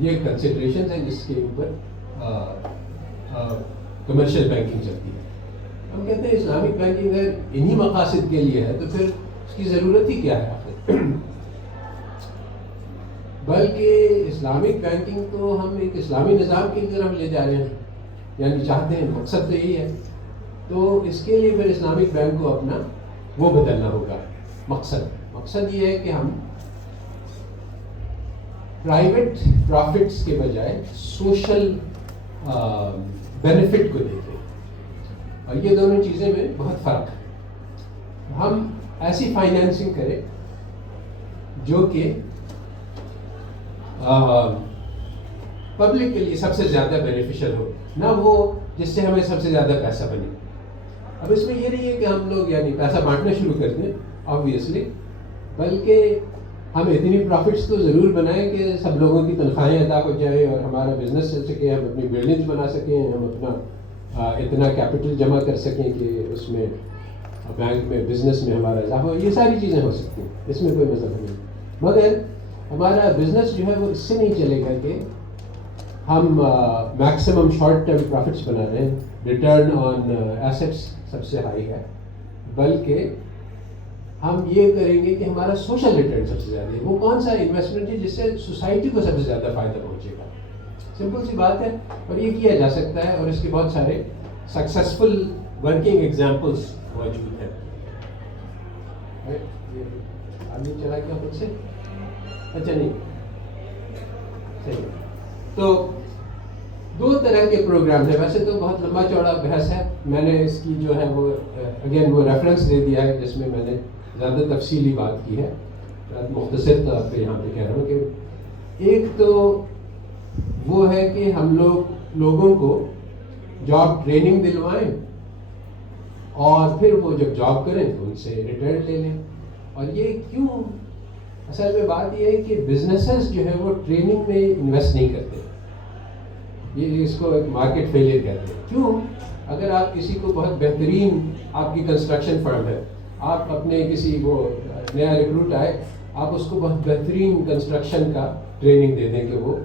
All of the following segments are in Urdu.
یہ کنسیڈریشنز ہیں جس کے اوپر کمرشل بینکنگ چلتی ہے. ہم کہتے ہیں اسلامک بینکنگ اگر انہی مقاصد کے لیے ہے تو پھر اس کی ضرورت ہی کیا ہے آخر. بلکہ اسلامک بینکنگ تو ہم ایک اسلامی نظام کی طرف لے جا رہے ہیں، یعنی چاہتے ہیں، مقصد تو یہی ہے. تو اس کے لیے پھر اسلامک بینک کو اپنا وہ بدلنا ہوگا. مقصد یہ ہے کہ ہم پرائیویٹ پروفٹس کے بجائے سوشل بینیفٹ کو دیکھیں، اور یہ دونوں چیزیں میں بہت فرق ہے. ہم ایسی فائنینسنگ کریں جو کہ پبلک کے لیے سب سے زیادہ بینیفیشل ہو، نہ وہ جس سے ہمیں سب سے زیادہ پیسہ بنے. اب اس میں یہ نہیں ہے کہ ہم لوگ یعنی پیسہ بانٹنا شروع کر دیں آبویسلی، بلکہ ہم اتنی پروفٹس تو ضرور بنائیں کہ سب لوگوں کی تنخواہیں ادا ہو جائیں اور ہمارا بزنس چل سکے، ہم اپنی بلڈنگز بنا سکیں، ہم اپنا اتنا کیپٹل جمع کر سکیں کہ اس میں بینک میں بزنس میں ہمارا اضافہ ہو. یہ ساری چیزیں ہو سکتی ہیں، اس میں کوئی مسئلہ نہیں. مگر ہمارا بزنس جو ہے وہ اس سے نہیں چلے گا کہ ہم میکسیمم شارٹ ٹرم پروفٹس بنا رہے ہیں، ریٹرن آن ایسٹس سب سے ہائی ہے، بلکہ ہم یہ کریں گے کہ ہمارا سوشل ریٹرن سب سے زیادہ ہے. وہ کون سا انویسٹمنٹ ہے جس سے سوسائٹی کو سب سے زیادہ فائدہ پہنچے گا. سمپل سی بات ہے، اور یہ کیا جا سکتا ہے، اور اس کے بہت سارے سکسیزفل ورکنگ ایگزامپلس موجود ہیں. آگے چلا کیا خود سے؟ اچھا نہیں صحیح. تو دو طرح کے پروگرام ہیں. ویسے تو بہت لمبا چوڑا بحث ہے، میں نے اس کی جو ہے وہ اگین وہ ریفرنس دے دیا ہے جس میں میں نے زیادہ تفصیلی بات کی ہے. مختصر طور پہ یہاں پہ کہہ رہا ہوں کہ ایک تو وہ ہے کہ ہم لوگوں کو جاب ٹریننگ دلوائیں اور پھر وہ جب جاب کریں تو ان سے ریٹرن لے لیں. اور یہ کیوں؟ اصل میں بات یہ ہے کہ بزنسز جو ہے وہ ٹریننگ میں انویسٹ نہیں کرتے. یہ اس کو ایک مارکیٹ فیلئر کہتے ہیں. کیوں؟ اگر آپ کسی کو بہت بہترین، آپ کی کنسٹرکشن فرم ہے، آپ اپنے کسی وہ نیا ریکروٹ آئے، آپ اس کو بہت بہترین کنسٹرکشن کا ٹریننگ دے دیں کہ وہ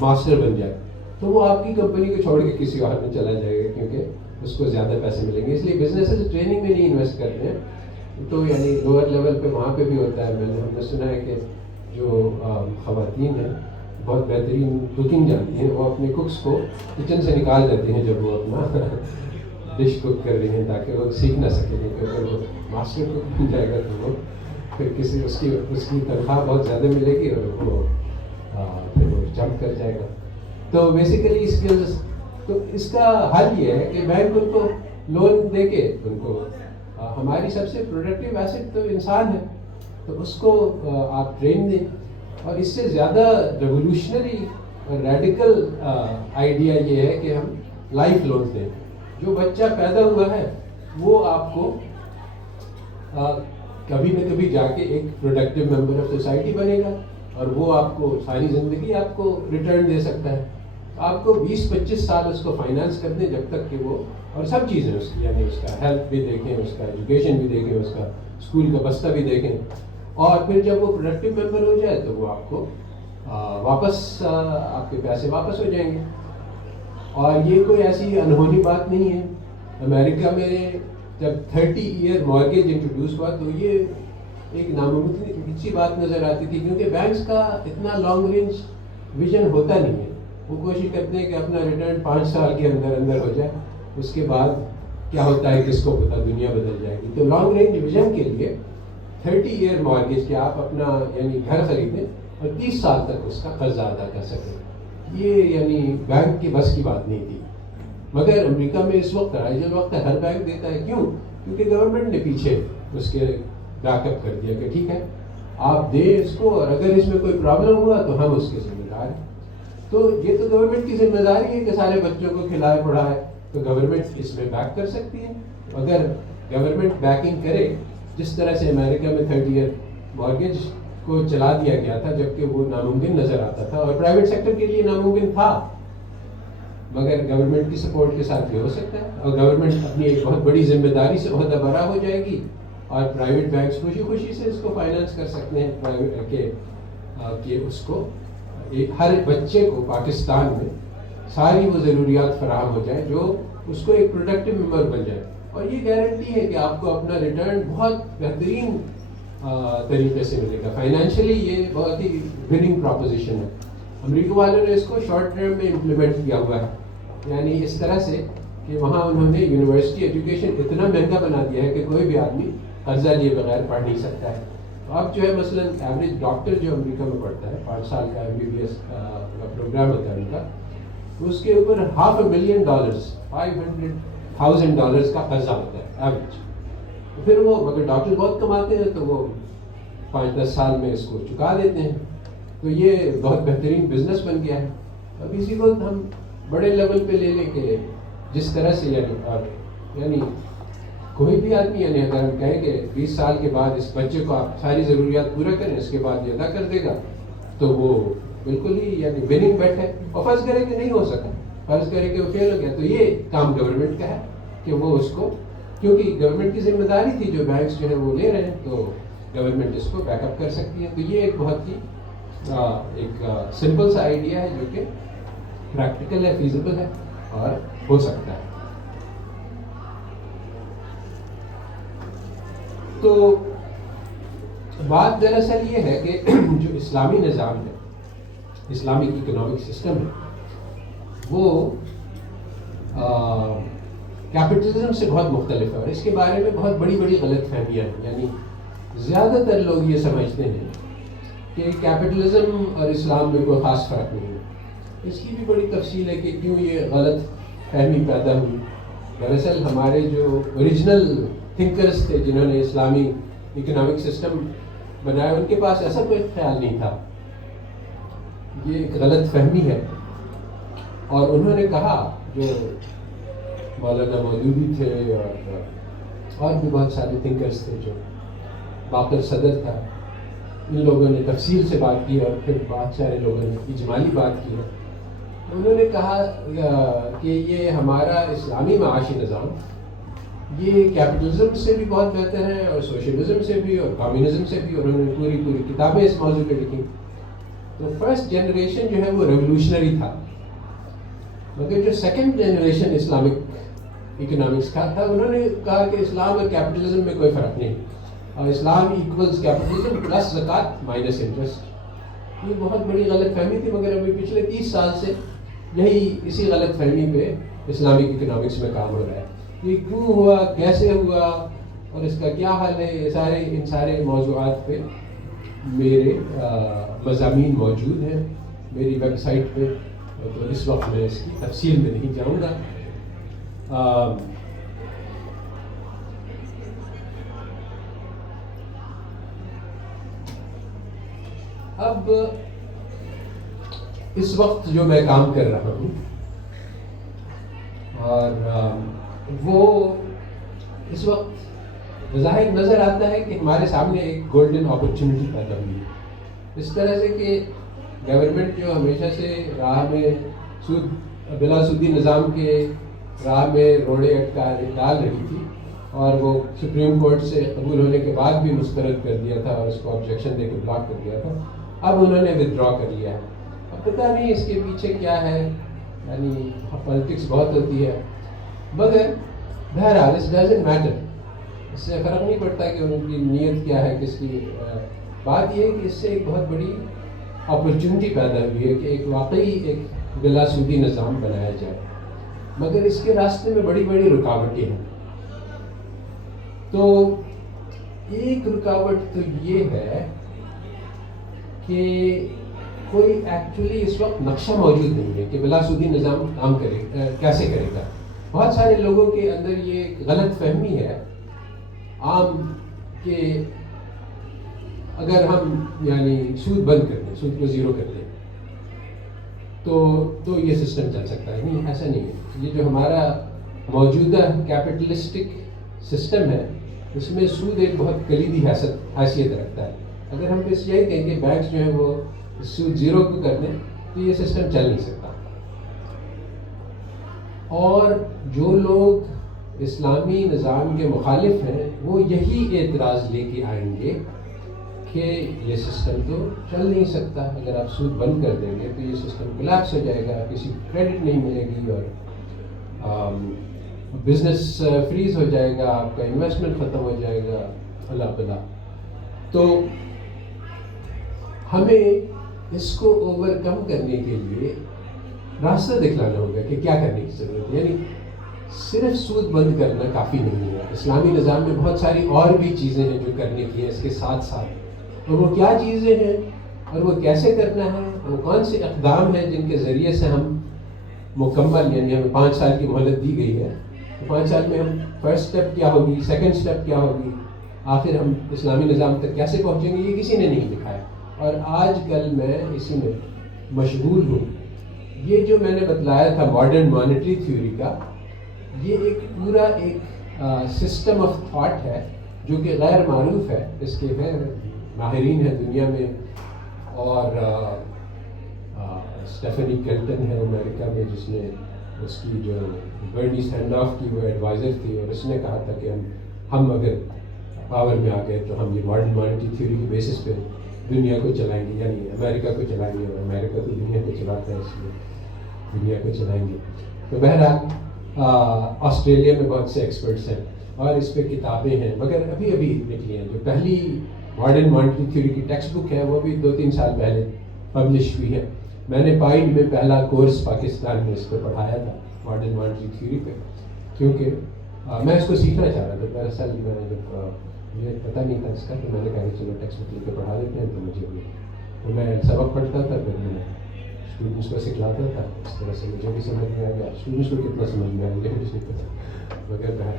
ماسٹر بن جائے، تو وہ آپ کی کمپنی کو چھوڑ کے کسی اور میں چلا جائے گا کیونکہ اس کو زیادہ پیسے ملیں گے. اس لیے بزنسز ٹریننگ میں نہیں انویسٹ کرتے ہیں. تو یعنی لوور لیول پہ وہاں پہ بھی ہوتا ہے. ہم نے سنا ہے کہ جو خواتین ہیں بہت بہترین کوکنگ جانتی ہیں، وہ اپنے کوکس کو کچن سے نکال دیتی ہیں جب وہ اپنا ڈش کوک کر رہی ہیں، تاکہ وہ سیکھ نہ سکیں. کیونکہ اگر وہ ماسٹر کوک بن جائے گا تو وہ پھر اس کی تنخواہ بہت زیادہ ملے گی اور وہ پھر وہ جمپ کر جائے گا. تو بیسیکلی اس کی وجہ سے تو اس کا حل یہ ہے کہ بینک ان کو لون دے کے ان کو، ہماری سب سے پروڈکٹیو ایسٹ تو انسان ہے، تو اس کو آپ ٹرین دیں. اور اس سے زیادہ ریولیوشنری اور ریڈیکل آئیڈیا یہ ہے کہ ہم لائف لونز دیں. جو بچہ پیدا ہوا ہے وہ آپ کو کبھی نہ کبھی جا کے ایک پروڈکٹیو ممبر آف سوسائٹی بنے گا اور وہ آپ کو ساری زندگی آپ کو ریٹرن دے سکتا ہے. آپ کو 20-25 سال اس کو فائنانس کر دیں جب تک کہ وہ، اور سب چیزیں اس کی، یعنی اس کا ہیلتھ بھی دیکھیں، اس کا ایجوکیشن بھی دیکھیں، اس کا اسکول کا بستہ بھی دیکھیں، اور پھر جب وہ پروڈکٹیو ممبر ہو جائے تو وہ آپ کو واپس آپ کے پیسے واپس ہو جائیں گے. اور یہ کوئی ایسی انہونی بات نہیں ہے. امریکہ میں جب 30 ایئر مارگیج انٹروڈیوس ہوا تو یہ ایک ناممکن سی بات نظر آتی تھی، کیونکہ بینکس کا اتنا لانگ رینج ویژن ہوتا نہیں ہے. وہ کوشش کرتے ہیں کہ اپنا ریٹرن 5 سال کے اندر ہو جائے، اس کے بعد کیا ہوتا ہے کس کو پتا، دنیا بدل جائے گی. تو لانگ رینج ویژن کے لیے 30 ایئر مارگیج کہ آپ اپنا یعنی گھر خریدیں اور 30 سال تک اس کا قرضہ ادا کر سکیں، یہ یعنی بینک کی بس کی بات نہیں تھی. مگر امریکہ میں اس وقت رائجل وقت ہر بینک دیتا ہے. کیوں؟ کیونکہ گورنمنٹ نے پیچھے اس کے بیک اپ کر دیا کہ ٹھیک ہے آپ دیں اس کو، اور اگر اس میں کوئی پرابلم ہوا تو ہم اس کے ذمہ دار ہیں. تو یہ تو گورنمنٹ کی ذمہ داری ہے کہ سارے بچوں کو کھلائے پڑھائے، تو گورنمنٹ اس میں بیک کر سکتی ہے. اگر گورنمنٹ بیکنگ کرے، جس طرح سے امریکہ میں 30 ایئر مارگیج کو چلا دیا گیا تھا جبکہ وہ ناممکن نظر آتا تھا اور پرائیویٹ سیکٹر کے لیے ناممکن تھا، مگر گورنمنٹ کی سپورٹ کے ساتھ یہ ہو سکتا ہے. اور گورنمنٹ اپنی ایک بہت بڑی ذمہ داری سے عہدہ برا ہو جائے گی اور پرائیویٹ بینکس خوشی خوشی سے اس کو فائنانس کر سکتے ہیں کہ اس کو ہر بچے کو پاکستان میں ساری وہ ضروریات فراہم ہو جائے جو اس کو ایک پروڈکٹیو ممبر بن جائے. اور یہ گارنٹی ہے کہ آپ کو اپنا ریٹرن بہت بہترین طریقے سے ملے گا. فائنینشلی یہ بہت ہی وننگ پراپوزیشن ہے. امریکہ والوں نے اس کو شارٹ ٹرم میں امپلیمنٹ کیا ہوا ہے, یعنی اس طرح سے کہ وہاں انہوں نے یونیورسٹی ایجوکیشن اتنا مہنگا بنا دیا ہے کہ کوئی بھی آدمی قرضہ لیے بغیر پڑھ نہیں سکتا ہے. اب جو ہے مثلاً ایوریج ڈاکٹر جو امریکہ میں پڑھتا ہے 5 سال کا MBBS کا پروگرام ہوتا ہے ان کا, اس کے اوپر $500,000 $500,000 کا قرضہ ہوتا ہے ایوریج. تو پھر وہ اگر ڈاکٹر بہت کماتے ہیں تو وہ 5-10 سال میں اس کو چکا دیتے ہیں. تو یہ بہت بہترین بزنس بن گیا ہے. اب اسی کو ہم بڑے لیول پہ لے لیں کہ جس طرح سے یعنی کوئی بھی آدمی, یعنی اگر ہم کہیں کہ 20 سال کے بعد اس بچے کو آپ ساری ضروریات پورا کریں, اس کے بعد یہ ادا کر دے گا, تو وہ بالکل ہی یعنی وننگ بیٹ ہے. اور فرض کرے کہ نہیں ہو سکا, فرض کرے کہ وہ فیل ہو گیا, تو یہ کام گورنمنٹ کا ہے کہ وہ اس کو, کیونکہ گورنمنٹ کی ذمہ داری تھی جو بینکس جو ہے وہ لے رہے ہیں, تو گورنمنٹ اس کو بیک اپ کر سکتی ہے. تو یہ ایک بہت ہی ایک سمپل سا آئیڈیا ہے جو کہ پریکٹیکل ہے, فیزیبل ہے اور ہو سکتا ہے. تو بات دراصل یہ ہے کہ جو اسلامی نظام ہے, اسلامک اکنامک سسٹم ہے, وہ کیپٹلزم سے بہت مختلف ہے. اور اس کے بارے میں بہت بڑی بڑی غلط فہمیاں ہیں. یعنی زیادہ تر لوگ یہ سمجھتے ہیں کہ کیپٹلزم اور اسلام میں کوئی خاص فرق نہیں ہے. اس کی بھی بڑی تفصیل ہے کہ کیوں یہ غلط فہمی پیدا ہوئی. دراصل ہمارے جو اوریجنل تھنکرز تھے جنہوں نے اسلامی اکنامک سسٹم بنایا, ان کے پاس ایسا کوئی خیال نہیں تھا. یہ ایک غلط فہمی ہے. اور انہوں نے کہا, جو مولانا مودودی تھے اور بھی بہت سارے تھنکرز تھے, جو باقر صدر تھا, ان لوگوں نے تفصیل سے بات کی اور پھر بہت سارے لوگوں نے اجمالی بات کی ہے. انہوں نے کہا کہ یہ ہمارا اسلامی معاشی نظام یہ کیپٹلزم سے بھی بہت بہتر ہے, اور سوشلزم سے بھی, اور کمیونزم سے بھی. اور انہوں نے پوری کتابیں اس موضوع پہ لکھی. تو فرسٹ جنریشن جو ہے وہ ریولوشنری تھا, مگر جو سیکنڈ جنریشن اسلامک اکنامکس کا تھا, انہوں نے کہا کہ اسلام اور کیپٹلزم میں کوئی فرق نہیں, اور اسلام ایکولز کیپٹلزم پلس زکوٰۃ مائنس انٹرسٹ. یہ بہت بڑی غلط فہمی تھی, مگر ابھی پچھلے 30 سال سے یہی اسی غلط فہمی پہ اسلامک اکنامکس میں کام ہو رہا ہے. یہ کیوں ہوا, کیسے ہوا, اور اس کا کیا حل ہے, ان سارے موضوعات پہ میرے مضامین موجود ہیں میری ویب سائٹ پہ. تو اس وقت میں اس کی تفصیل میں نہیں جاؤں گا. اب اس وقت جو میں کام کر رہا ہوں, اور وہ اس وقت بظاہر نظر آتا ہے کہ ہمارے سامنے ایک گولڈن اپرچونٹی پیدا ہوئی ہے. اس طرح سے کہ گورنمنٹ جو ہمیشہ سے راہ میں بلا سودی نظام کے راہ میں روڑے ڈال رہی تھی, اور وہ سپریم کورٹ سے قبول ہونے کے بعد بھی مسترد کر دیا تھا, اور اس کو آبجیکشن دے کے بلاک کر دیا تھا, اب انہوں نے ودرا کر لیا ہے. اب پتہ نہیں اس کے پیچھے کیا ہے, یعنی پالیٹکس بہت ہوتی ہے, مگر بہرحال اس ڈزنٹ میٹر, اس سے فرق نہیں پڑتا کہ ان کی نیت کیا ہے, کس کی. بات یہ ہے کہ اس سے ایک بہت بڑی اپرچونٹی پیدا ہوئی ہے کہ ایک واقعی ایک بلا سودی نظام بنایا جائے, مگر اس کے راستے میں بڑی بڑی رکاوٹیں ہیں. تو ایک رکاوٹ تو یہ ہے کہ کوئی ایکچولی اس وقت نقشہ موجود نہیں ہے کہ بلا سودی نظام کام کرے, کیسے کرے گا. بہت سارے لوگوں کے اندر یہ غلط فہمی ہے عام کہ اگر ہم یعنی سود بند کر دیں, سود کو زیرو کر دیں, تو یہ سسٹم چل سکتا ہے. نہیں, ایسا نہیں ہے. یہ جو ہمارا موجودہ کیپٹلسٹک سسٹم ہے, اس میں سود ایک بہت کلیدی حیثیت رکھتا ہے. اگر ہم بس یہی کہیں کہ بینکس جو ہیں وہ سود زیرو کو کر دیں, تو یہ سسٹم چل نہیں سکتا. اور جو لوگ اسلامی نظام کے مخالف ہیں وہ یہی اعتراض لے کے آئیں گے کہ یہ سسٹم تو چل نہیں سکتا، اگر آپ سود بند کر دیں گے تو یہ سسٹم کولیپس ہو جائے گا، کسی کو کریڈٹ نہیں ملے گی اور بزنس فریز ہو جائے گا، آپ کا انویسٹمنٹ ختم ہو جائے گا، اللہ بلا۔ تو ہمیں اس کو اوور کم کرنے کے لیے راستہ دکھلانا ہوگا کہ کیا کرنے کی ضرورت ہے۔ یعنی صرف سود بند کرنا کافی نہیں ہے، اسلامی نظام میں بہت ساری اور بھی چیزیں ہیں جو کرنے کی ہیں اس کے ساتھ ساتھ، اور وہ کیا چیزیں ہیں اور وہ کیسے کرنا ہے، وہ کون سے اقدام ہیں جن کے ذریعے سے ہم مکمل، یعنی ہمیں 5 سال کی مہلت دی گئی ہے، تو 5 سال میں ہم فرسٹ اسٹیپ کیا ہوگی، سیکنڈ اسٹیپ کیا ہوگی، آخر ہم اسلامی نظام تک کیسے پہنچیں گے، یہ کسی نے نہیں دکھایا۔ اور آج کل میں اسی میں مشغول ہوں۔ یہ جو میں نے بتلایا تھا ماڈرن مانیٹری تھیوری کا، یہ ایک پورا ایک سسٹم آف تھاٹ ہے جو کہ غیر معروف ہے، اس کے ہیں ماہرین ہیں دنیا میں، اور اسٹیفنی کلٹن ہے امریکہ میں جس نے اس کی جو برنی سینڈاف کی وہ ایڈوائزر تھی، اور اس نے کہا تھا کہ ہم اگر پاور میں آ گئے تو ہم یہ ماڈرن مانیٹری تھیوری کی بیسس پہ دنیا کو چلائیں گے، یعنی امریکہ کو چلائیں گے، اور امریکہ تو دنیا کو چلاتا ہے اس لیے دنیا کو چلائیں گے۔ تو بہرحال آسٹریلیا میں بہت سے ایکسپرٹس ہیں اور اس پہ کتابیں ہیں، مگر ابھی نکلی ہیں۔ جو پہلی ماڈرن مانیٹری تھیوری کی ٹیکسٹ بک ہے وہ بھی 2-3 سال پہلے پبلش ہوئی ہے۔ میں نے پائنڈ میں پہلا کورس پاکستان میں اس پہ پڑھایا تھا ماڈرن مانیٹری تھیوری پہ، کیونکہ میں اس کو سیکھنا چاہ رہا تھا۔ دراصل میں جب مجھے پتہ نہیں تھا اس کا، تو میں نے کہا کہ چلو ٹیکسٹ بک لے کے پڑھا دیتے ہیں، تو مجھے بھی تو میں سبق پڑھتا تھا، پھر میں اسٹوڈنٹس کو سکھلاتا تھا، اس طرح سے مجھے بھی سمجھ میں آ گیا، اسٹوڈنٹس کو کتنا سمجھ میں آیا مجھے کچھ نہیں پتا، مگر بہرحال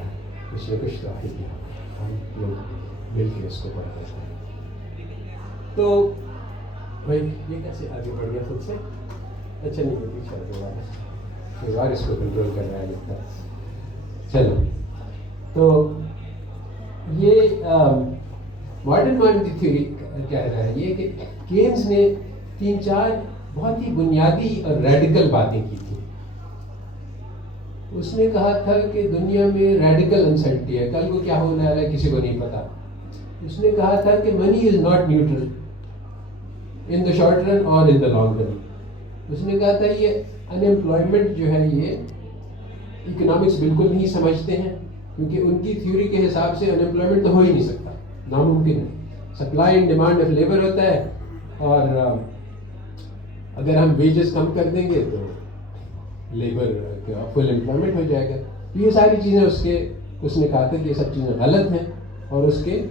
کچھ نہ کچھ تو آ ہی گیا، ہم لوگ مل کے اس کو پڑھتے تھے۔ تو بھائی یہ کیسے آگے بڑھ گیا خود سے؟ اچھا نہیں ہے، پیچھے آگے کوئی بار اس کو کنٹرول کر رہا ہے لگتا ہے۔ چلو، تو یہ ماڈرن مانیٹری تھیوری کہہ رہا ہے یہ کہ کینز نے 3-4 بہت ہی بنیادی اور ریڈیکل باتیں کی تھیں۔ اس نے کہا تھا کہ دنیا میں ریڈیکل انسرٹی ہے، کل کو کیا ہونے والا ہے کسی کو نہیں پتا۔ اس نے کہا تھا کہ money is not neutral in the short run اور ان دا لانگ رن۔ اس نے کہا تھا یہ ان ایمپلائمنٹ جو ہے یہ اکنامکس بالکل نہیں سمجھتے ہیں، کیونکہ ان کی تھیوری کے حساب سے ان ایمپلائمنٹ تو ہو ہی نہیں سکتا، ناممکن ہے۔ Supply and demand of labour ہوتا ہے، اور اگر ہم ویجز کم کر دیں گے تو لیبر کا فل امپلائمنٹ ہو جائے گا۔ تو یہ ساری چیزیں اس نے کہا تھا کہ یہ سب چیزیں غلط ہیں، اور اس کے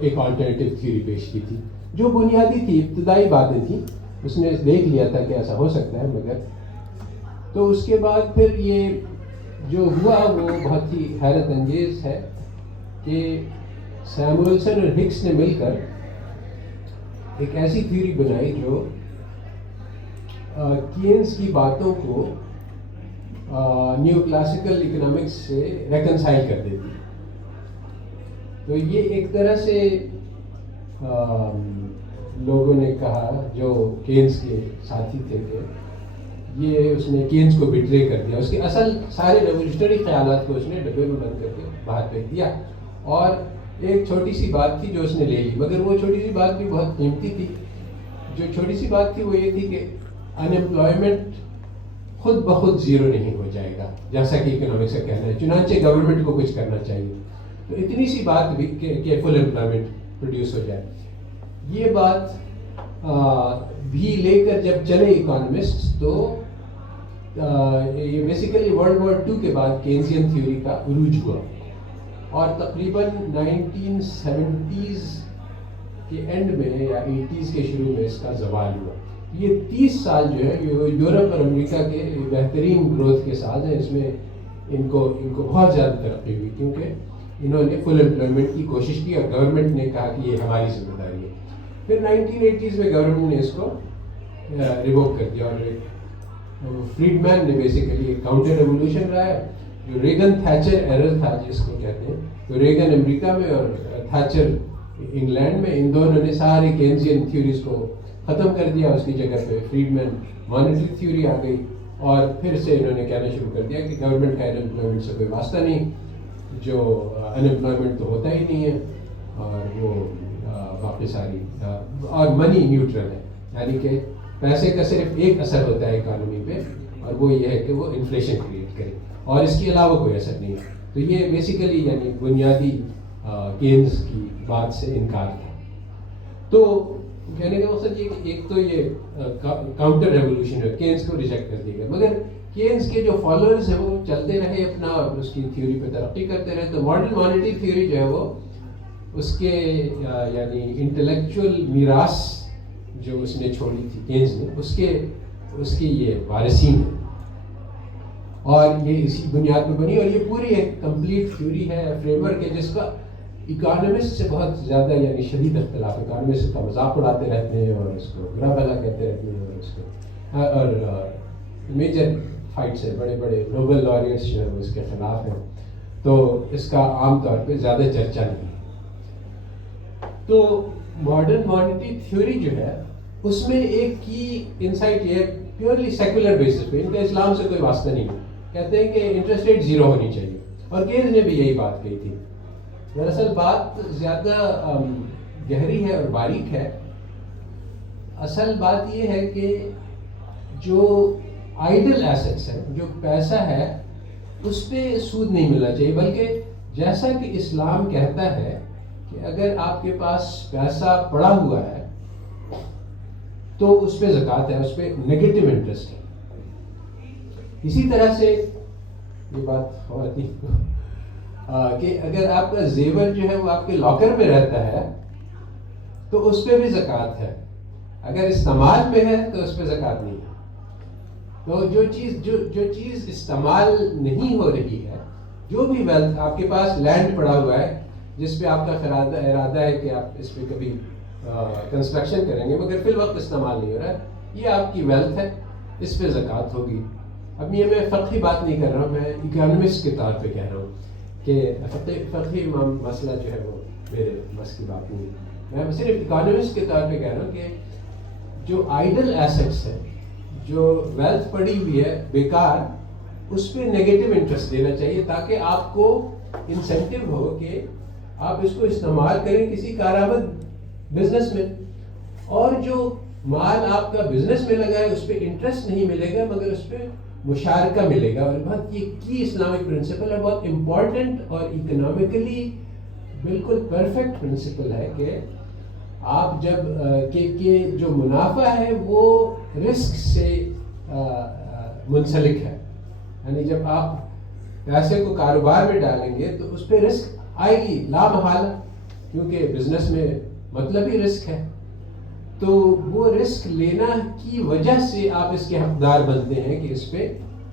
ایک آلٹرنیٹیو تھیوری پیش کی تھی جو بنیادی تھی، ابتدائی باتیں تھیں۔ اس نے دیکھ لیا تھا کہ ایسا ہو سکتا ہے، مگر تو اس کے بعد پھر یہ جو ہوا وہ بہت ہی حیرت انگیز ہے کہ سیموئلسن اور ہکس نے مل کر ایک ایسی تھیوری بنائی جو کینز کی باتوں کو نیو کلاسیکل اکنامکس سے ریکنسائل کر دیتی۔ تو یہ ایک طرح سے لوگوں نے کہا جو کینز کے ساتھی تھے کہ یہ اس نے کینز کو بٹرے کر دیا، اس کے اصل سارے ریولیوشنری خیالات کو اس نے ڈبے میں بند کر کے باہر پھینک دیا، اور ایک چھوٹی سی بات تھی جو اس نے لے لی، مگر وہ چھوٹی سی بات بھی بہت قیمتی تھی۔ جو چھوٹی سی بات تھی وہ یہ تھی کہ ان ایمپلائمنٹ خود بخود زیرو نہیں ہو جائے گا، جیسا کہ اکنامکس کا کہنا ہے، چنانچہ گورنمنٹ کو کچھ کرنا چاہیے۔ تو اتنی سی بات بھی کہ فل امپلائمنٹ پروڈیوس ہو جائے، یہ بات بھی لے کر جب چلے اکانومسٹ، تو یہ بیسیکلی ورلڈ وار 2 کے بعد کینزین تھیوری کا عروج ہوا، اور تقریباً 1970s کے اینڈ میں یا 80s کے شروع میں اس کا زوال ہوا۔ یہ 30 سال جو ہے یورپ اور امریکہ کے بہترین گروتھ کے سال ہیں، اس میں ان کو بہت زیادہ ترقی ہوئی، کیونکہ انہوں نے فل امپلائمنٹ کی کوشش کی اور گورنمنٹ نے کہا کہ یہ ہماری ذمہ داری ہے۔ پھر 1980s میں گورنمنٹ نے اس کو ریووک کر دیا، اور فریڈ مین نے بیسیکلی ایک کاؤنٹر ریولیوشن لایا، جو ریگن تھیچر ایرر تھا جس کو کہتے ہیں۔ تو ریگن امریکہ میں اور تھیچر انگلینڈ میں، ان دونوں نے سارے کینزین تھیوریز کو ختم کر دیا، اس کی جگہ پہ فریڈ مین مانیٹری تھیوری آ گئی، اور پھر سے انہوں نے کہنا شروع کر دیا کہ گورنمنٹ کا انمپلائمنٹ سے کوئی واسطہ نہیں، جو انمپلائمنٹ تو ہوتا ہی نہیں ہے، اور وہ واپس ساری اور منی نیوٹرل ہے، یعنی کہ پیسے کا صرف ایک اثر ہوتا ہے اکانومی پہ، اور وہ یہ ہے کہ وہ انفلیشن کریٹ کرے، اور اس کے علاوہ کوئی اثر نہیں ہے. تو یہ بیسیکلی یعنی بنیادی کینز کی بات سے انکار تھا. تو کہنے کا مقصد یہ کہ ایک تو یہ کاؤنٹر ریولوشن ہے، کینز کو ریجیکٹ کر دیا گیا، مگر کینز کے جو فالوورز ہیں وہ چلتے رہے اپنا، اور اس کی تھیوری پہ ترقی کرتے رہے. تو ماڈرن مانیٹری تھیوری جو ہے وہ اس کے یعنی انٹلیکچوئل میراث جو اس نے چھوڑی تھی کینز نے، اس کی یہ وارثین ہے، اور یہ اسی بنیاد پہ بنی، اور یہ پوری ایک کمپلیٹ تھیوری ہے، فریم ورک ہے، جس کا اکانومسٹ سے بہت زیادہ یعنی شدید اختلاف. اکانومسٹ کا مذاق اڑاتے رہتے ہیں اور اس کو برا بھلا کہتے رہتے ہیں، اور اس کو اور میجر فائٹس ہے، بڑے بڑے نوبل لاریٹس جو ہے وہ اس کے خلاف ہیں. تو اس کا عام طور پہ زیادہ چرچا نہیں ہے. تو ماڈرن مانیٹری تھیوری جو ہے اس میں ایک کی انسائٹ یہ پیورلی سیکولر بیسس پہ، ان کا اسلام سے کوئی واسطہ نہیں ہے. کہتے ہیں کہ انٹرسٹ ریٹ زیرو ہونی چاہیے، اور کینز نے بھی یہی بات کہی تھی. دراصل بات زیادہ گہری ہے اور باریک ہے. اصل بات یہ ہے کہ جو آئیڈل ایسٹس ہیں، جو پیسہ ہے، اس پہ سود نہیں ملنا چاہیے، بلکہ جیسا کہ اسلام کہتا ہے کہ اگر آپ کے پاس پیسہ پڑا ہوا ہے تو اس پہ زکوٰۃ ہے، اس پہ نیگیٹو انٹرسٹ ہے. اسی طرح سے یہ بات خواتین کو کہ اگر آپ کا زیور جو ہے وہ آپ کے لاکر میں رہتا ہے تو اس پہ بھی زکوٰۃ ہے، اگر استعمال میں ہے تو اس پہ زکوٰۃ نہیں ہے. تو جو چیز استعمال نہیں ہو رہی ہے، جو بھی ویلتھ آپ کے پاس لینڈ پڑا ہوا ہے جس پہ آپ کا ارادہ ہے کہ آپ اس پہ کبھی کنسٹرکشن کریں گے مگر فی الوقت استعمال نہیں ہو رہا ہے، یہ آپ کی ویلتھ ہے، اس پہ زکوٰۃ ہوگی. اب یہ میں فقہی بات نہیں کر رہا ہوں، میں اکانومسٹ کے طور پہ کہہ رہا ہوں کہ فقہی مسئلہ جو ہے وہ میرے بس کی بات نہیں ہے. میں صرف اکانومسٹ کے طور پہ کہہ رہا ہوں کہ جو آئیڈل ایسٹس ہیں، جو ویلتھ پڑی ہوئی ہے بیکار، اس پہ نیگیٹو انٹرسٹ دینا چاہیے تاکہ آپ کو انسینٹیو ہو کہ آپ اس کو استعمال کریں کسی کارآمد بزنس میں. اور جو مال آپ کا بزنس میں لگا ہے اس پہ انٹرسٹ نہیں ملے گا مگر اس پہ مشارکہ ملے گا. اور بہت یہ کی اسلامک پرنسپل ہے، بہت امپورٹنٹ اور اکنامکلی بالکل پرفیکٹ پرنسپل ہے کہ آپ جب کہ جو منافع ہے وہ رسک سے منسلک ہے. یعنی جب آپ پیسے کو کاروبار میں ڈالیں گے تو اس پہ رسک آئے گی لا محالہ، کیونکہ بزنس میں مطلب ہی رسک ہے. تو وہ رسک لینا کی وجہ سے آپ اس کے حقدار بنتے ہیں کہ اس پہ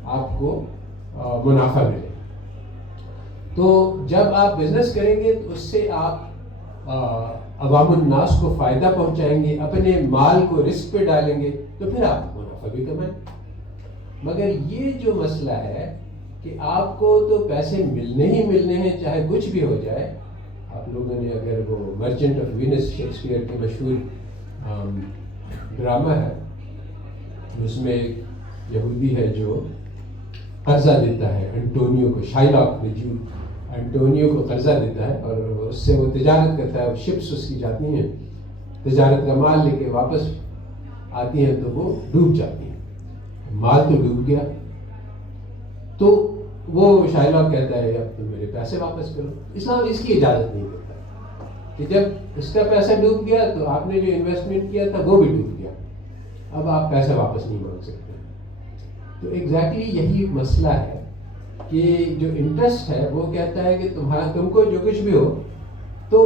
آپ کو منافع ملے. تو جب آپ بزنس کریں گے تو اس سے آپ عوام الناس کو فائدہ پہنچائیں گے، اپنے مال کو رسک پہ ڈالیں گے تو پھر آپ منافع بھی کمائیں. مگر یہ جو مسئلہ ہے کہ آپ کو تو پیسے ملنے ہی ملنے ہیں چاہے کچھ بھی ہو جائے. آپ لوگوں نے اگر وہ مرچنٹ آف وینس شیکسپیئر کے مشہور ڈرامہ ہے، اس میں ایک یہودی ہے جو قرضہ دیتا ہے انٹونیو کو، شائلاک نے جو انٹونیو کو قرضہ دیتا ہے اور اس سے وہ تجارت کرتا ہے. شپس اس کی جاتی ہیں، تجارت کا مال لے کے واپس آتی ہیں تو وہ ڈوب جاتی ہیں. مال تو ڈوب گیا تو وہ شائلاک کہتا ہے اب تو میرے پیسے واپس کرو. اسلام اس کی اجازت نہیں دیتا کہ جب اس کا پیسہ ڈوب گیا تو آپ نے جو انویسٹمنٹ کیا تھا وہ بھی ڈوب گیا، اب آپ پیسہ واپس نہیں مانگ سکتے. تو ایگزیکٹلی یہی مسئلہ ہے کہ جو انٹرسٹ ہے وہ کہتا ہے کہ تم کو جو کچھ بھی ہو. تو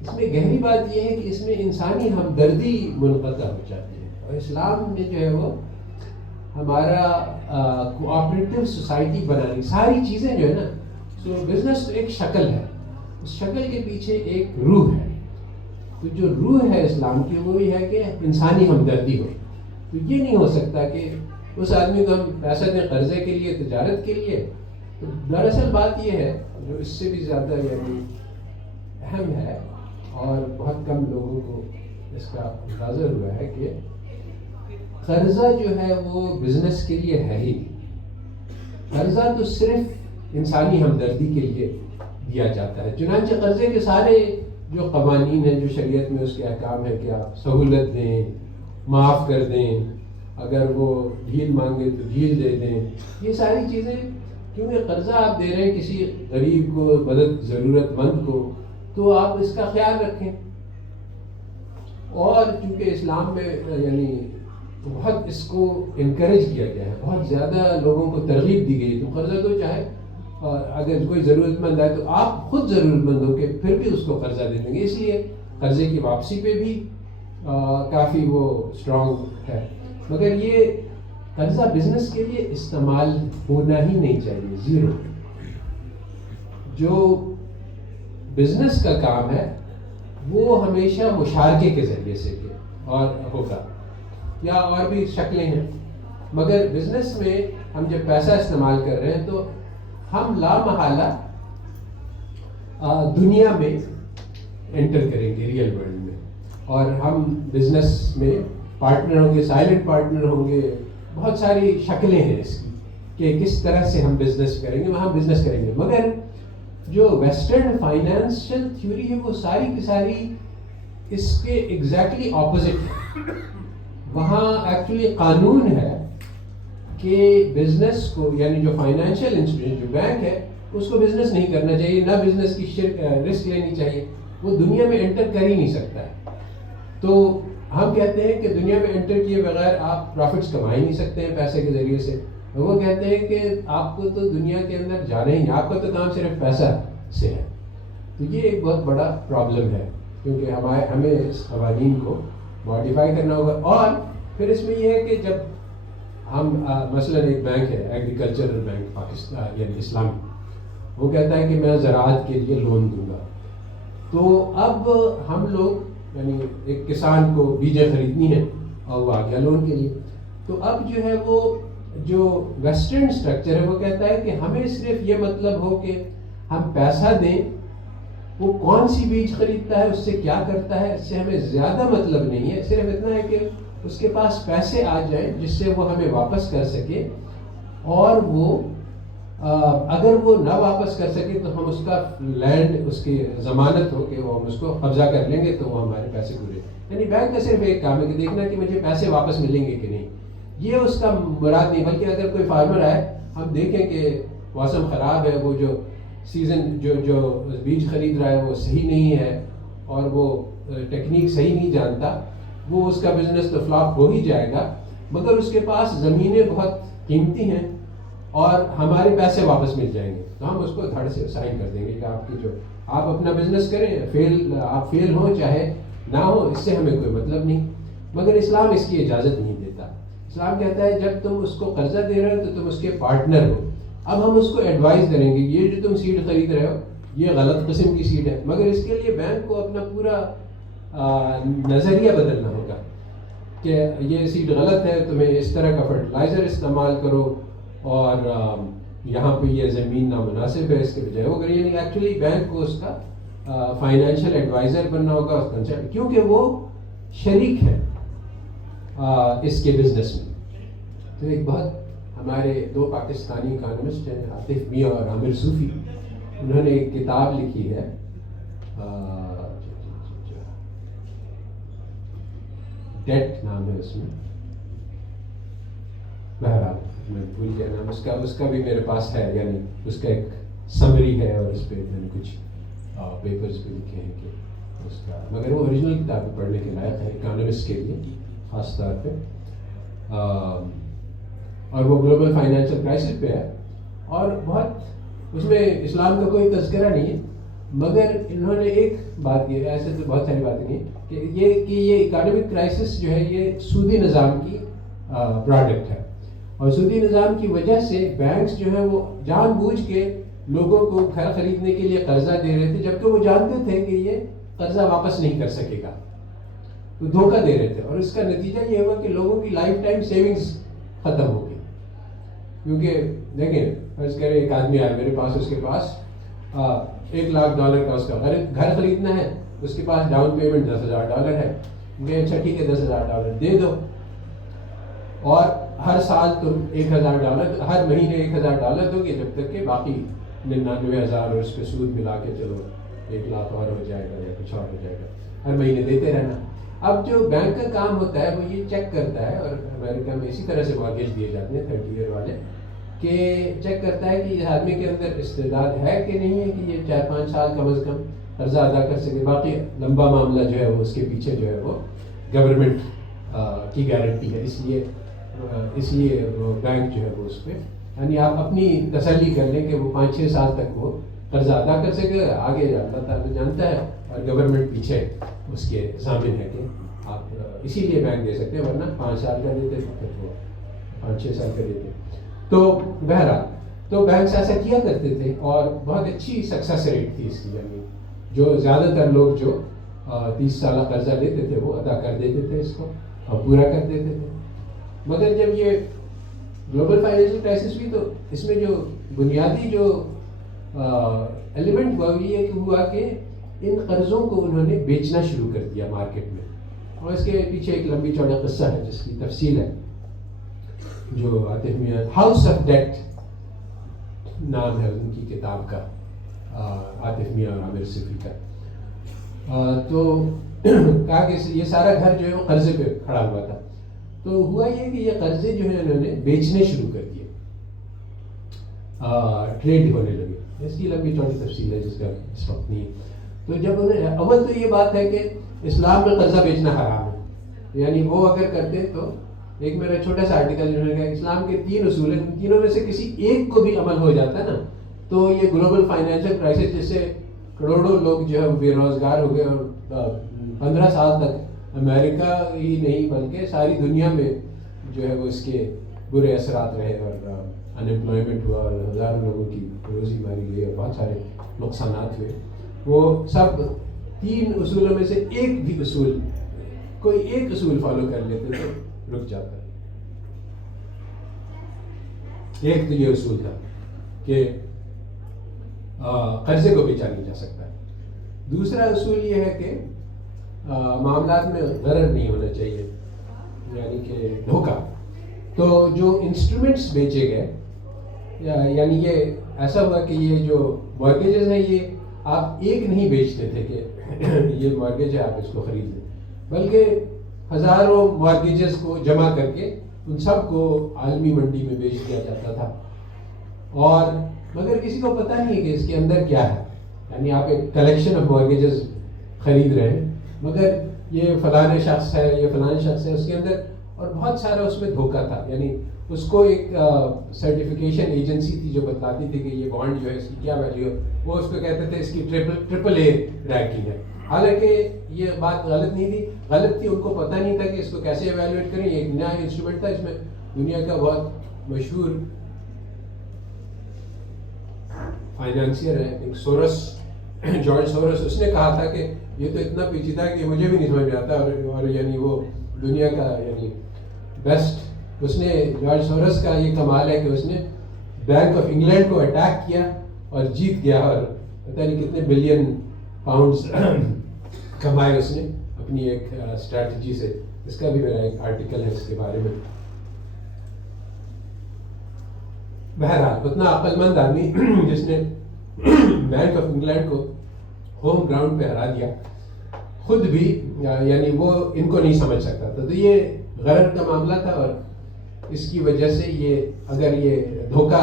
اس میں گہری بات یہ ہے کہ اس میں انسانی ہمدردی منقطع ہو جاتی ہے. اور اسلام میں جو ہے وہ ہمارا کوآپریٹو سوسائٹی بنانے ساری چیزیں جو ہے نا، تو بزنس ایک شکل ہے، اس شکل کے پیچھے ایک روح ہے. تو جو روح ہے اسلام کی وہ یہ ہے کہ انسانی ہمدردی ہو. تو یہ نہیں ہو سکتا کہ اس آدمی کو ہم پیسہ دیں قرضے کے لیے، تجارت کے لیے. تو دراصل بات یہ ہے جو اس سے بھی زیادہ یعنی اہم ہے اور بہت کم لوگوں کو اس کا اندازہ ہوا ہے کہ قرضہ جو ہے وہ بزنس کے لیے ہے ہی نہیں. قرضہ تو صرف انسانی ہمدردی کے لیے دیا جاتا ہے. چنانچہ قرضے کے سارے جو قوانین ہیں جو شریعت میں اس کے احکام ہے کہ آپ سہولت دیں, معاف کر دیں, اگر وہ ڈھیل مانگے تو ڈھیل دے دیں, یہ ساری چیزیں کیونکہ قرضہ آپ دے رہے ہیں کسی غریب کو, مدد ضرورت مند کو, تو آپ اس کا خیال رکھیں. اور چونکہ اسلام میں یعنی بہت اس کو انکریج کیا گیا ہے, بہت زیادہ لوگوں کو ترغیب دی گئی, تو قرضہ تو چاہے اگر کوئی ضرورت مند ہے تو آپ خود ضرورت مند ہو کے پھر بھی اس کو قرضہ دے دیں گے. اس لیے قرضے کی واپسی پہ بھی کافی وہ اسٹرانگ ہے. مگر یہ قرضہ بزنس کے لیے استعمال ہونا ہی نہیں چاہیے, زیرو. جو بزنس کا کام ہے وہ ہمیشہ مشارکے کے ذریعے سے اور ہوگا, یا اور بھی شکلیں ہیں. مگر بزنس میں ہم جب پیسہ استعمال کر رہے ہیں تو ہم لامحالہ دنیا میں انٹر کریں گے, ریئل ورلڈ میں, اور ہم بزنس میں پارٹنر ہوں گے, سائلنٹ پارٹنر ہوں گے. بہت ساری شکلیں ہیں اس کی کہ کس طرح سے ہم بزنس کریں گے, وہاں بزنس کریں گے. مگر جو ویسٹرن فائنینشیل تھیوری ہے وہ ساری کی ساری اس کے ایگزیکٹلی اپوزٹ ہے. وہاں ایکچولی قانون ہے کہ بزنس کو, یعنی جو فائنینشیل انسٹیٹیوشن جو بینک ہے, اس کو بزنس نہیں کرنا چاہیے, نہ بزنس کی رسک لینی چاہیے. وہ دنیا میں انٹر کر ہی نہیں سکتا ہے. تو ہم کہتے ہیں کہ دنیا میں انٹر کیے بغیر آپ پروفٹس کما ہی نہیں سکتے ہیں پیسے کے ذریعے سے. وہ کہتے ہیں کہ آپ کو تو دنیا کے اندر جانا ہی نہیں, آپ کا تو کام صرف پیسہ سے ہے. تو یہ ایک بہت بڑا پرابلم ہے, کیونکہ ہمیں اس قوانین کو ماڈیفائی کرنا ہوگا. اور پھر اس میں یہ ہے کہ جب ہم مثلا ایک بینک ہے, ایگریکلچرل بینک پاکستان یعنی اسلامی, وہ کہتا ہے کہ میں زراعت کے لیے لون دوں گا. تو اب ہم لوگ یعنی ایک کسان کو بیجیں خریدنی ہے اور وہ آ گیا لون کے لیے. تو اب جو ہے وہ جو ویسٹرن اسٹرکچر ہے وہ کہتا ہے کہ ہمیں صرف یہ مطلب ہو کہ ہم پیسہ دیں, وہ کون سی بیج خریدتا ہے, اس سے کیا کرتا ہے, اس سے ہمیں زیادہ مطلب نہیں ہے. صرف اتنا ہے کہ اس کے پاس پیسے آ جائیں جس سے وہ ہمیں واپس کر سکے, اور وہ اگر وہ نہ واپس کر سکے تو ہم اس کا لینڈ, اس کی ضمانت ہو کہ وہ ہم اس کو قبضہ کر لیں گے, تو وہ ہمارے پیسے پورے. یعنی بینک کا صرف ایک کام ہے کہ دیکھنا کہ مجھے پیسے واپس ملیں گے کہ نہیں. یہ اس کا مراد نہیں, بلکہ اگر کوئی فارمر آئے, ہم دیکھیں کہ موسم خراب ہے, وہ جو سیزن جو بیج خرید رہا ہے وہ صحیح نہیں ہے, اور وہ ٹیکنیک صحیح نہیں جانتا, وہ اس کا بزنس تو فلاپ ہو ہی جائے گا. مگر اس کے پاس زمینیں بہت قیمتی ہیں اور ہمارے پیسے واپس مل جائیں گے, تو ہم اس کو دھڑ سے سائن کر دیں گے کہ آپ کی جو آپ اپنا بزنس کریں, آپ فیل ہوں چاہے نہ ہو, اس سے ہمیں کوئی مطلب نہیں. مگر اسلام اس کی اجازت نہیں دیتا. اسلام کہتا ہے جب تم اس کو قرضہ دے رہے ہو تو تم اس کے پارٹنر ہو. اب ہم اس کو ایڈوائز کریں گے, یہ جو تم سیڈ خرید رہے ہو یہ غلط قسم کی سیڈ ہے, مگر اس کے لیے بینک کو اپنا پورا نظریہ بدلنا ہوگا کہ یہ سیڈ غلط ہے, تمہیں اس طرح کا فرٹیلائزر استعمال کرو, اور یہاں پہ یہ زمین نامناسب ہے, اس کے بجائے وہ کریں. یعنی ایکچولی بینک کو اس کا فائنینشیل ایڈوائزر بننا ہوگا, اس کنسلٹ, کیونکہ وہ شریک ہے اس کے بزنس میں. تو ایک بہت ہمارے دو پاکستانی اکانومسٹ ہیں, عاطف میاں اور عامر صوفی, انہوں نے ایک کتاب لکھی ہے, ڈیٹ نام ہے اس میں, بہرحال میں بھول گیا نام اس کا بھی میرے پاس ہے, یعنی اس کا ایک سمری ہے, اور اس پہ میں نے کچھ پیپرز بھی لکھے ہیں کہ اس کا, مگر وہ اوریجنل کتاب پڑھنے کے لائق ہے اکانومسٹ کے لیے خاص طور پہ. اور وہ گلوبل فائنینشیل کرائسس پہ ہے, اور بہت اس میں اسلام کا کوئی تذکرہ نہیں ہے. مگر انہوں نے ایک بات کی, ایسے تو بہت ساری باتیں ہیں, کہ یہ اکانومک کرائسس جو ہے یہ سودی نظام کی پروڈکٹ ہے, اور سودی نظام کی وجہ سے بینکس جو ہے وہ جان بوجھ کے لوگوں کو گھر خریدنے کے لیے قرضہ دے رہے تھے, جبکہ وہ جانتے تھے کہ یہ قرضہ واپس نہیں کر سکے گا, تو دھوکہ دے رہے تھے. اور اس کا نتیجہ یہ ہوا کہ لوگوں کی لائف ٹائم سیونگز ختم ہو گئی. کیونکہ دیکھیں فرض کریں ایک آدمی آیا میرے پاس, اس کے پاس $1,00,000 کا اس کا گھر خریدنا ہے, اس کے پاس ڈاؤن پیمنٹ $10,000 ہے. میں اچھا ٹھیک ہے $10,000 دے دو. اور ہر سال تم $1,000 ہر مہینے $1,000 دو گے، جب تک کہ باقی 99,000 اور اس پہ سود ملا کے چلو 1,00,000 اور ہو جائے گا یا کچھ اور ہو جائے گا، ہر مہینے دیتے رہنا۔ اب جو بینک کا کام ہوتا ہے وہ یہ چیک کرتا ہے، اور امریکہ میں اسی طرح سے مارگیج دیے جاتے ہیں 30 ایئر والے، کہ چیک کرتا ہے کہ اس آدمی کے اندر استعداد ہے کہ نہیں ہے کہ یہ 4-5 سال کم از کم قرضہ ادا کر سکے، باقی لمبا معاملہ جو ہے وہ اس کے پیچھے جو ہے وہ گورنمنٹ کی گارنٹی ہے، اس لیے وہ بینک جو ہے وہ اس پہ، یعنی آپ اپنی تسلی کر لیں کہ وہ 5-6 سال تک وہ قرضہ ادا کر سکے گا، آگے اللہ تعالیٰ جانتا ہے، اور گورنمنٹ پیچھے اس کے ضامن ہے کہ آپ اسی لیے بینک دے سکتے ہیں، ورنہ 5 سال کا دیتے پھر وہ 5-6 سال کا دیتے۔ تو بہرحال تو بینکس ایسا کیا کرتے تھے، اور بہت اچھی سکسیس ریٹ تھی اس کی، یعنی جو زیادہ تر لوگ جو 30 سالہ قرضہ لیتے تھے وہ ادا کر دیتے تھے، اس کو اور پورا کر دیتے تھے۔ مگر جب یہ گلوبل فائنینشیل کرائسس ہوئی تو اس میں جو بنیادی جو ایلیمنٹ ہوا وہ یہ ہوا کہ ان قرضوں کو انہوں نے بیچنا شروع کر دیا مارکیٹ میں، اور اس کے پیچھے ایک لمبی چوڑا قصہ ہے جس کی تفصیل ہے، جو عاطف میاں ہاؤس آف ڈیٹ نام ہے ان کی کتاب کا، عاطف میاں اور عامر صفی کا۔ تو کہا کہ یہ سارا گھر جو ہے وہ قرضے پہ کھڑا ہوا تھا، تو ہوا یہ کہ یہ قرضے جو ہیں انہوں نے بیچنے شروع کر دیے، ٹریڈ ہونے لگے، اس کی لمبی چوڑی تفصیل ہے جس کا اس وقت نہیں۔ تو جب انہیں اول تو یہ بات ہے کہ اسلام میں قرضہ بیچنا حرام ہے، یعنی وہ اگر کرتے تو ایک میرا چھوٹا سا آرٹیکل جنہوں نے کہا کہ اسلام کے 3 اصول ہیں، ان تینوں میں سے کسی ایک کو بھی عمل ہو جاتا ہے نا تو یہ گلوبل فائنینشیل کرائسس جس سے کروڑوں لوگ جو ہے بے روزگار ہو گئے، اور 15 سال تک امریکہ ہی نہیں بلکہ ساری دنیا میں جو ہے وہ اس کے برے اثرات رہے، اور انمپلائمنٹ ہوا، اور ہزاروں لوگوں کی روزی ماری گئی، اور بہت سارے نقصانات ہوئے۔ وہ سب 3 اصولوں میں سے ایک بھی اصول، کوئی ایک اصول فالو کر لیتے تو رک جاتا ہے۔ ایک تو یہ اصول تھا کہ قرضے کو بیچا نہیں جا سکتا، دوسرا اصول یہ ہے کہ معاملات میں غرر نہیں ہونا چاہیے، یعنی کہ دھوکہ۔ تو جو انسٹرومنٹس بیچے گئے، یعنی یہ ایسا ہوا کہ یہ جو مارگیجز ہیں یہ آپ ایک نہیں بیچتے تھے کہ یہ مارگیج ہے آپ اس کو خرید لیں، بلکہ ہزاروں مارگیجز کو جمع کر کے ان سب کو عالمی منڈی میں بیچ دیا جاتا تھا، اور مگر کسی کو پتہ نہیں ہے کہ اس کے اندر کیا ہے، یعنی آپ ایک کلیکشن آف مارگیجز خرید رہے ہیں مگر یہ فلاں شخص ہے، یہ فلاں شخص ہے اس کے اندر، اور بہت سارا اس میں دھوکہ تھا۔ یعنی اس کو ایک سرٹیفیکیشن ایجنسی تھی جو بتلاتی تھی کہ یہ بانڈ جو ہے اس کی کیا ویلیو ہے، وہ اس کو کہتے تھے اس کی ٹرپل اے رینکنگ ہے، حالانکہ یہ بات غلط نہیں تھی، غلط تھی، ان کو پتہ نہیں تھا کہ اس کو کیسے ایویلویٹ کریں۔ یہ ایک نیا انسٹرومنٹ تھا، اس میں دنیا کا بہت مشہور فائنانسئر ہے ایک سورس، جارج سورس، اس نے کہا تھا کہ یہ تو اتنا پیچیدہ ہے کہ مجھے بھی نہیں سمجھ میں آتا، اور یعنی وہ دنیا کا یعنی بیسٹ، اس نے جارج سورس کا یہ کمال ہے کہ اس نے بینک آف انگلینڈ کو اٹیک کیا اور جیت گیا، اور پتہ نہیں کتنے بلین پاؤنڈز کمائے اس نے اپنی ایک اسٹریٹجی سے۔ اس کا بھی میرا ایک آرٹیکل ہے اس کے بارے میں۔ بہرحال اتنا عقل مند آدمی جس نے بینک آف انگلینڈ کو ہوم گراؤنڈ پہ ہرا دیا، خود بھی یعنی وہ ان کو نہیں سمجھ سکتا تھا، تو یہ غرر کا معاملہ تھا، اور اس کی وجہ سے یہ اگر یہ دھوکہ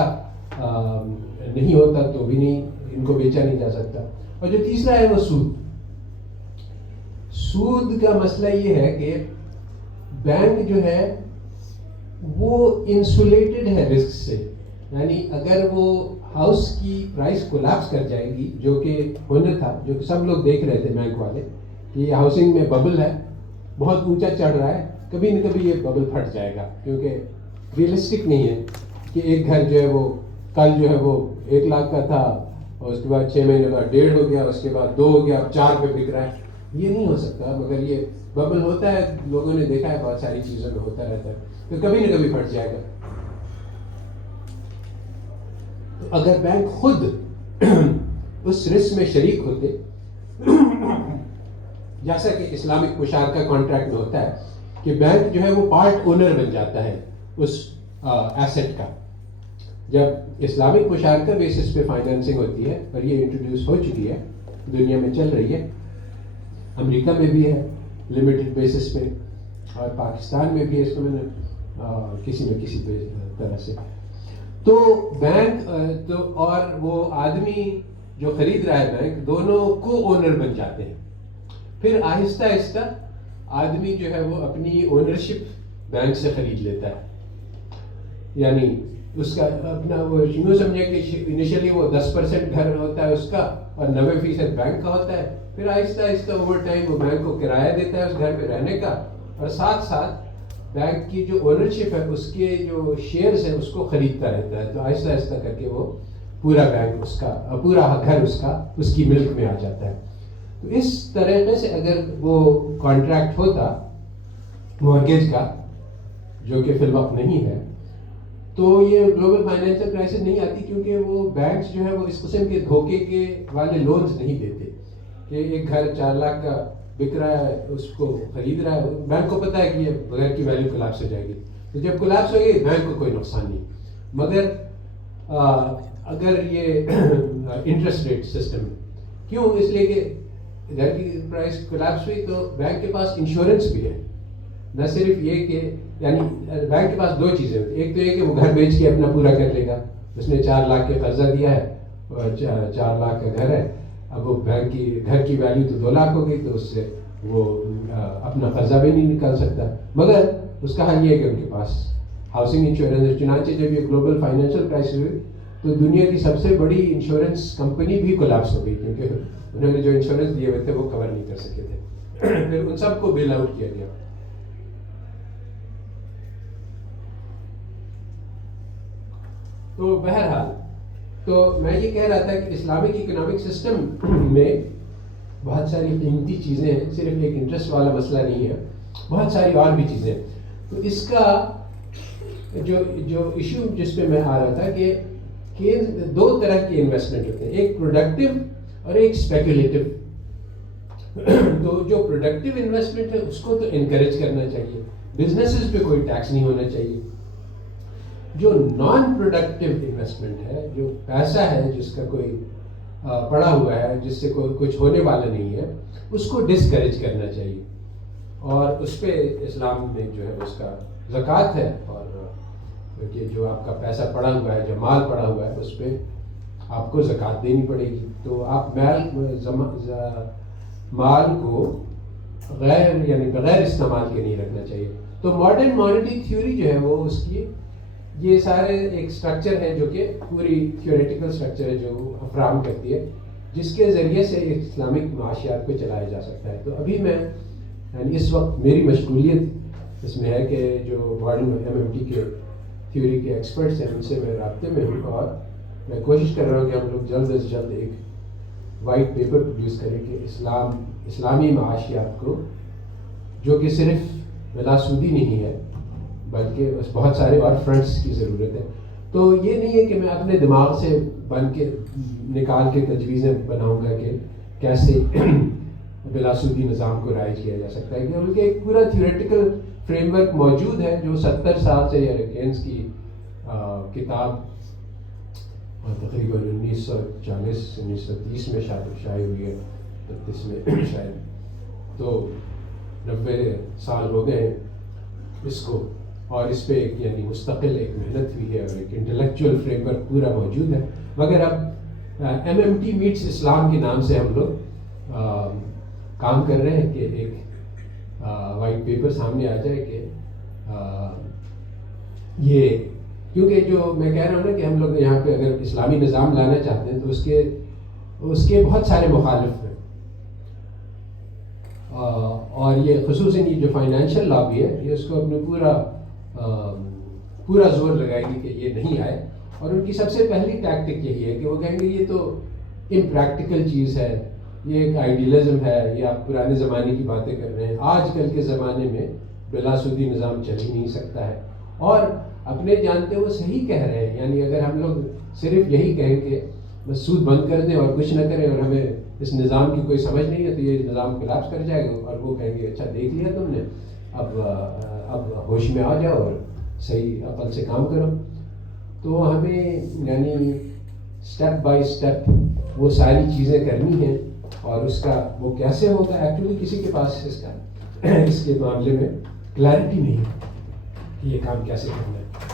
نہیں ہوتا تو بھی نہیں، ان کو بیچا نہیں جا سکتا۔ اور جو تیسرا ہے وہ سود۔ سود کا مسئلہ یہ ہے کہ بینک جو ہے وہ انسولیٹڈ ہے رسک سے، یعنی اگر وہ ہاؤس کی پرائس کولیپس کر جائے گی، جو کہ ہونا تھا، جو کہ سب لوگ دیکھ رہے تھے بینک والے کہ یہ ہاؤسنگ میں ببل ہے، بہت اونچا چڑھ رہا ہے، کبھی نہ کبھی یہ ببل پھٹ جائے گا، کیونکہ ریئلسٹک نہیں ہے کہ ایک گھر جو ہے وہ کل جو ہے وہ 1 لاکھ کا تھا اور اس کے بعد 6 مہینے بعد 1.5 ہو گیا، اس کے بعد 2 ہو گیا، اب 4 پہ بک رہا ہے، یہ نہیں ہو سکتا۔ مگر یہ ببل ہوتا ہے، لوگوں نے دیکھا ہے، بہت ساری چیزوں میں ہوتا رہتا ہے، تو کبھی نہ کبھی پھٹ جائے گا۔ تو اگر بینک خود اس رسک میں شریک ہوتے، جیسا کہ اسلامک مشارکہ کانٹریکٹ میں ہوتا ہے کہ بینک جو ہے وہ پارٹ اونر بن جاتا ہے، اس ایسٹ کا. جب اسلامک مشارکہ بیسس پہ فائنینسنگ ہوتی ہے اور یہ انٹروڈیوس ہو چکی ہے, دنیا میں چل رہی ہے, امریکہ میں بھی ہے لمیٹڈ بیسس پہ, اور پاکستان میں بھی ہے اس کو میں نے کسی نہ کسی طرح سے. تو بینک تو اور وہ آدمی جو خرید رہا ہے بینک, دونوں کو اونر بن جاتے ہیں. پھر آہستہ آہستہ آدمی جو ہے وہ اپنی اونرشپ بینک سے خرید لیتا ہے. یعنی اس کا اپنا وہ یوں سمجھے کہ انیشلی وہ 10% گھر ہوتا ہے اس کا اور 90% بینک کا ہوتا ہے. پھر آہستہ آہستہ اوور ٹائم وہ بینک کو کرایہ دیتا ہے اس گھر پہ رہنے کا, اور ساتھ ساتھ بینک کی جو اونرشپ ہے اس کے جو شیئرز ہیں اس کو خریدتا رہتا ہے. تو آہستہ آہستہ کر کے وہ پورا بینک اس کا, پورا گھر اس کا اس کی ملک میں آ جاتا ہے. تو اس طریقے سے اگر وہ کانٹریکٹ ہوتا مورگیج کا, جو کہ فی الوقت نہیں ہے, تو یہ گلوبل فائنینشیل کرائسس نہیں آتی, کیونکہ وہ بینکس جو ہے وہ اس قسم کے دھوکے کے والے لونز نہیں دیتے کہ ایک گھر 4 لاکھ کا بک رہا ہے, اس کو خرید رہا ہے, بینک کو پتہ ہے کہ یہ بغیر کی ویلیو کولیپس ہو جائے گی. تو جب کولیپس ہوگی بینک کو کوئی نقصان نہیں. مگر اگر یہ انٹرسٹ ریٹ سسٹم, کیوں؟ اس لیے کہ گھر کی پرائس کولیپس ہوئی تو بینک کے پاس انشورنس بھی ہے. نہ صرف یہ کہ یعنی بینک کے پاس 2 چیزیں ہوتی ہیں. ایک تو یہ کہ وہ گھر بیچ کے اپنا پورا کر لے گا, اس نے 4 لاکھ کا قرضہ دیا ہے اور 4 لاکھ کا گھر ہے, اب وہ بینک کی گھر کی ویلیو تو 2 لاکھ ہو گئی, تو اس سے وہ اپنا قرضہ بھی نہیں نکال سکتا. مگر اس کا حل یہ ہے کہ ان کے پاس ہاؤسنگ انشورنس ہے. چنانچہ جب یہ گلوبل فائنینشیل کرائسس ہوئی تو دنیا کی سب سے بڑی انشورنس کمپنی بھی کولیپس ہو گئی, کیونکہ انہوں نے جو انشورنس دیے ہوئے تھے وہ کور نہیں کر سکے تھے. پھر ان سب کو بیل آؤٹ کیا گیا. تو بہرحال تو میں یہ کہہ رہا تھا کہ اسلامک اکنامک سسٹم میں بہت ساری قیمتی چیزیں ہیں, صرف ایک انٹرسٹ والا مسئلہ نہیں ہے, بہت ساری اور بھی چیزیں ہیں. تو اس کا جو ایشو جس پہ میں آ رہا تھا کہ 2 طرح کے انویسٹمنٹ ہوتے ہیں, ایک پروڈکٹیو اور ایک اسپیکولیٹو. تو جو پروڈکٹیو انویسٹمنٹ ہے اس کو تو انکریج کرنا چاہیے, بزنسز پہ کوئی ٹیکس نہیں ہونا چاہیے. جو نان پروڈکٹیو انویسٹمنٹ ہے, جو پیسہ ہے جس کا کوئی پڑا ہوا ہے, جس سے کوئی کچھ ہونے والا نہیں ہے, اس کو ڈسکریج کرنا چاہیے. اور اس پہ اسلام میں جو ہے اس کا زکوٰۃ ہے, اور کہ جو آپ کا پیسہ پڑا ہوا ہے, جو مال پڑا ہوا ہے, اس پہ آپ کو زکوٰۃ دینی پڑے گی. تو آپ مال کو بغیر استعمال کے نہیں رکھنا چاہیے. تو ماڈرن مانیٹری تھیوری جو ہے وہ اس کی یہ سارے ایک اسٹرکچر ہے جو کہ پوری تھیوریٹیکل اسٹرکچر ہے جو فراہم کرتی ہے, جس کے ذریعے سے اسلامک معاشیات کو چلایا جا سکتا ہے. تو ابھی میں یعنی اس وقت میری مشغولیت اس میں ہے کہ جو ماڈرن MMT کے تھیوری کے ایکسپرٹس ہیں ان سے میں رابطے میں ہوں, اور میں کوشش کر رہا ہوں کہ ہم لوگ جلد از جلد ایک وائٹ پیپر پروڈیوس کریں کہ اسلامی معاشیات کو, جو کہ صرف بلا سودی نہیں ہے بلکہ بہت سارے اور فرنٹس کی ضرورت ہے. تو یہ نہیں ہے کہ میں اپنے دماغ سے بن کے نکال کے تجویزیں بناؤں گا کہ کیسے بلا سودی نظام کو رائج کیا جا سکتا ہے, بلکہ ایک پورا تھیوریٹیکل فریم ورک موجود ہے جو 70 سال سے کینز کی کتاب تقریباً 1930 میں شائع ہوئی ہے, 32 میں شاید, تو 90 سال ہو گئے ہیں اس کو, اور اس پہ ایک یعنی مستقل ایک محنت ہوئی ہے اور ایک انٹلیکچوئل فریم ورک پورا موجود ہے. مگر اب MMT میٹس اسلام کے نام سے ہم لوگ کام کر رہے ہیں کہ ایک وائٹ پیپر سامنے آ جائے کہ یہ, کیونکہ جو میں کہہ رہا ہوں نا کہ ہم لوگ یہاں پہ اگر اسلامی نظام لانا چاہتے ہیں تو اس کے بہت سارے مخالف ہیں, اور یہ خصوصاً یہ جو فائنینشیل لابی ہے یہ اس کو اپنے پورا زور لگائے گی کہ یہ نہیں آئے. اور ان کی سب سے پہلی ٹیکٹک یہی ہے کہ وہ کہیں گے یہ تو امپریکٹیکل چیز ہے, یہ ایک آئیڈیلزم ہے, یہ آپ پرانے زمانے کی باتیں کر رہے ہیں, آج کل کے زمانے میں بلا سودی نظام چل ہی نہیں سکتا ہے. اور اپنے جانتے وہ صحیح کہہ رہے ہیں, یعنی اگر ہم لوگ صرف یہی کہیں کہ بس سود بند کر دیں اور کچھ نہ کریں اور ہمیں اس نظام کی کوئی سمجھ نہیں ہے تو یہ نظام کولیپس کر جائے گا, اور وہ کہیں گے اچھا دیکھ لیا تم نے, اب ہوش میں آ جاؤ اور صحیح عقل سے کام کرو. تو ہمیں یعنی اسٹیپ بائی اسٹیپ وہ ساری چیزیں کرنی ہیں, اور اس کا وہ کیسے ہوگا ایکچولی کسی کے پاس اس کے معاملے میں کلیئرٹی نہیں ہے کہ یہ کام کیسے کرنا ہے.